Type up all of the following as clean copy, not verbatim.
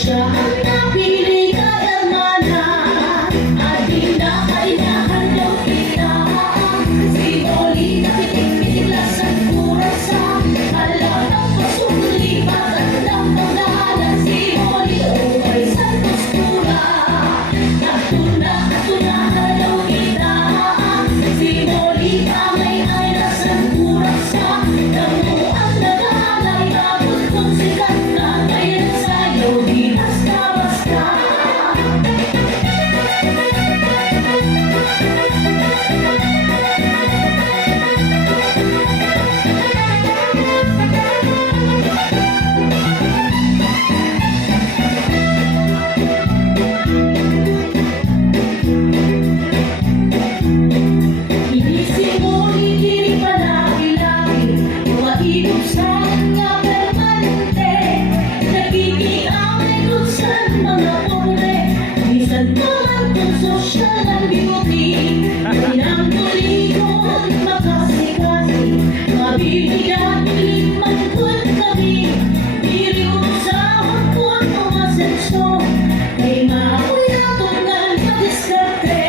siya ang napili kadamana at inainahan daw kita. Si Molly napitik-pitik lasang kurasa, halatang pasulipat at ng pangalan. Si Molly ay santos pura, natunahan daw kita. Si Molly ay lasang kurasa, damuang nagalay abot kong sikat na ngayon sa'yo di basta-basta. Inisip mo hindi palagi-lagi, umaibog sa nga permanente. Nagkikiamay kung saan mga pobre, minsan naman kung sosyal ang beauty. Pinangkulikon makasikasi, mabibigyan man kun kami. Diri usahon kun mga sensyon, kay mauyatong nga madiskarte.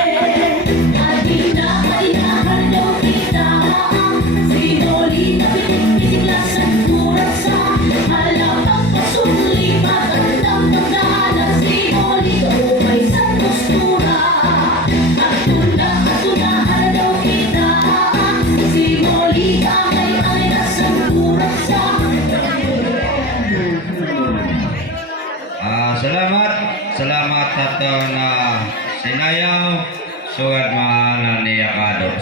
Inainahan daw kita. Si Molly napitik-pitik lasang kurasa, halatang pasulipat at ng pangalan. Si Molly ay santos pura, natunahan daw kita. Si Molly ay lasang kurasa. Salamat at na sinayaw sugat mga naniyakado.